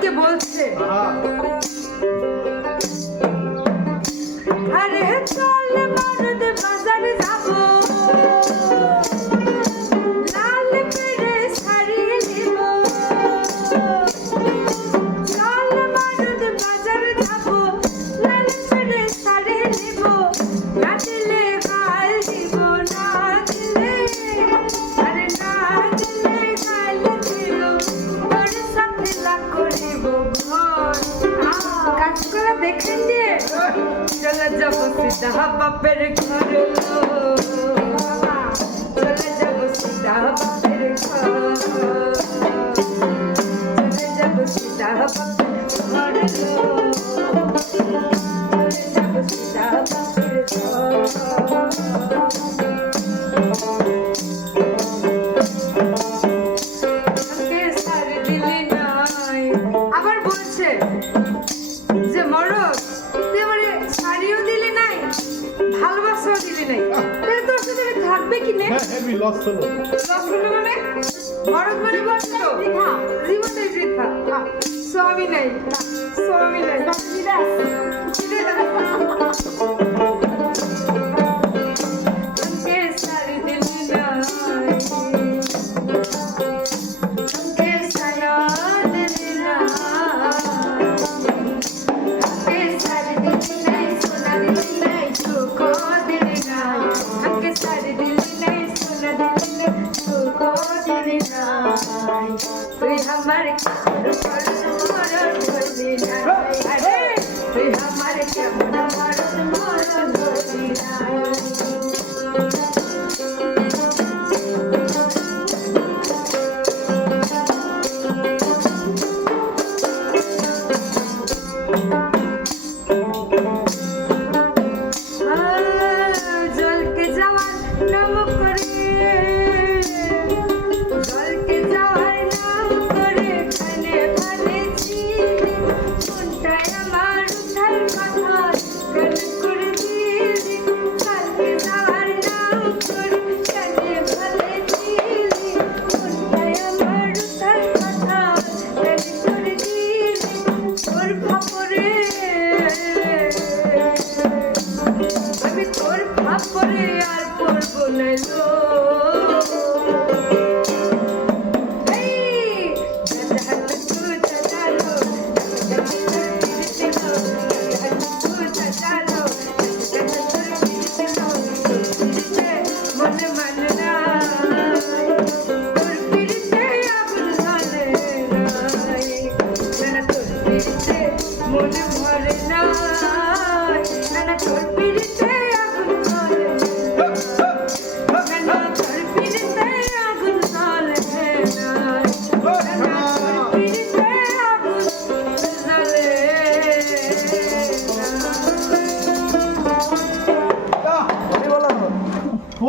মরদকে বলছে আরে চল মরদ বাজারে যাবো লাল পেড়ে শাড়ি নিব চল মরদ বাজারে যাবো লাল পেড়ে শাড়ি নিব না দিলে গাল দিব না দিলে আরে না দিলে গাল দিব তোর সাথে লাগ করিব ঘর কাজ করে দেখেন যে চলে যাবো সিধা বাপের ঘরে চলে যাবো সিধা বাপের ঘর চলে যাবো সিধা বাপের ঘরে চলে যাবো সিধা বাপের ঘর আমাকে সারি দিলি নাই আবার বলছে যে মরদ তুই আমার শাড়িও দিলি নাই ভালোবাসাও দিলি নাই তাহলে তোর সাথে আমি থাকবে কি নে হেভি লস হলো মানে মরদ মানে বলছো বৃথা জীবনটাই বৃথা স্বামী নাই স্বামী নাই আমাকে শাড়ি দিলি নাই আমাকে সায়া দিলি না তুই আমার মরণ ধরবি না তুই আমার কেমন মরণ ধরবি না জলকে যাওয়ার নাম করে জলকে যাওয়ার নাম করে খানে ভালেছি কোনটায় আমার উঠার কথা গান করে দিলি জলকে যাওয়ার নাম করে খানে ভালেছি কোনটায় আমার উঠার কথা গান করে দিলি তোর ভাপরে আমি তোর ভাব করে আর করবো না লো মনে মানে না তোর পিড়িতে আগুন ধরে নাই তোর পিড়িতে মনে ভরে না তোর